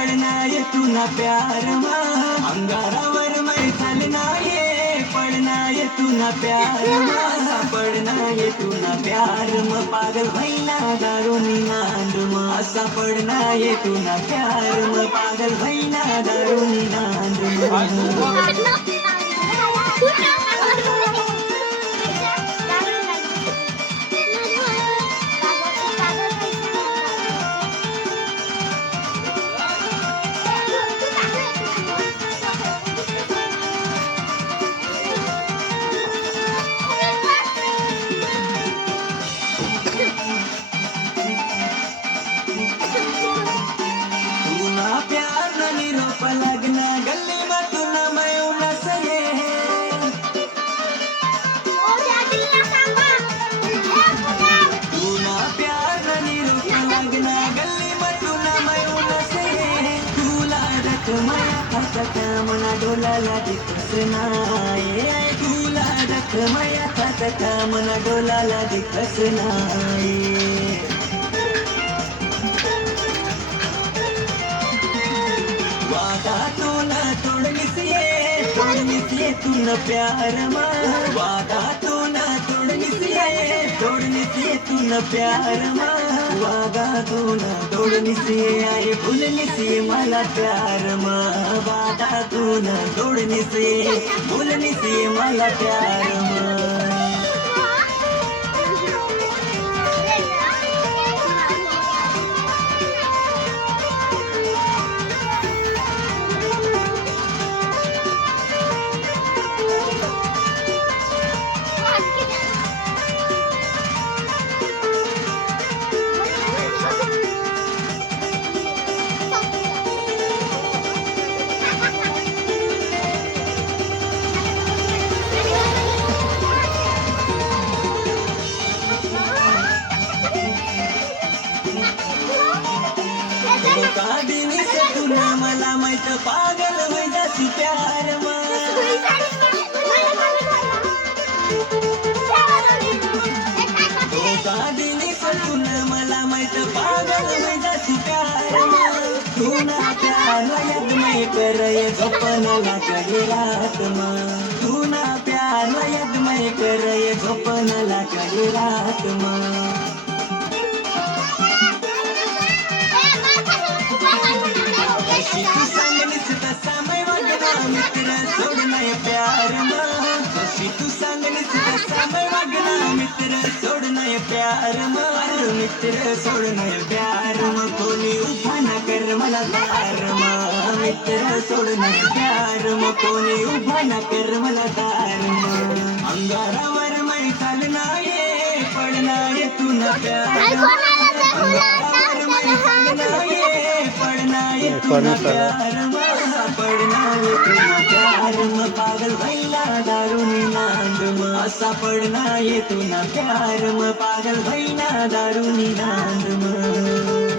पडना ये तुना प्यार मा अंगारावर मै चालना ये पडना ये तुना प्यार मा पडना ये तुना प्यार म पागल भैना दारूनी नांद म असा पडना ये तुना प्यार म पागल भैना दारूनी नांद म तुना प्यार न निरोप लगना गली में तुना मैं उनसरे तुना प्यार न निरोप लगना गली में तुना मैं उनसरे तुला रख माया खात मना डोलाला दिखस नाय तुला रख माया खात मना डोलाला दिखस नाय वादा तू न तोडनीस ये तू न प्यार मा वादा तू न तोडनीस ये तू न प्यार मा वादा तू न तोडनीस ये भूलनीस ये मला प्यार मा वादा तू न तोडनीस ये भूलनीस ये मला प्यार मा कादिनीस तुला मला माहित पागल होई जाती प्यार मा कादिनीस तुला मला माहित पागल होई जाती प्यार मा तुना प्यार यद मैं करे झोपनाला कधी रात मा तुना प्यार यद मैं करे झोपनाला कधी रात मा कशी तू सांगलीस तसा मै वागना मित्र सोडना प्यार मा कशी तू सांगलीस तसा मै वागना मित्र सोडना प्यार मा मित्र सोडना प्यार मा कोणी उभा ना कर मला दार मा मित्र सोडना प्यार मा कोणी उभा ना कर मला दार मा अंगारावर मै चालना ये पडना ये तुना प्यार अंगारावर मै चालना ये पडना ये तुना प्यार मा पडना ये तुना प्यार मा पागल भैला दारूनी नांद मा असा पडना ये तुना प्यार मा पागल भैला दारूनी नांद मा